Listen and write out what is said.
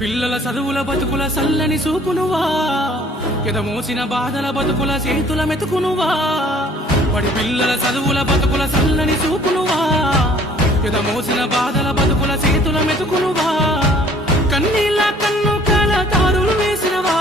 పిల్లల చదువుల బతుకుల సల్లని చూపునువా ఎదమోసిన బాధల బతుకుల చేతుల మెతుకునువా పడి పిల్లల చదువుల బతుకుల సల్లని చూపునువా ఎదమోసిన బాధల బతుకుల చేతుల మెతుకునువా కన్నీళ్ళ కన్ను కల తారులు వేసినవా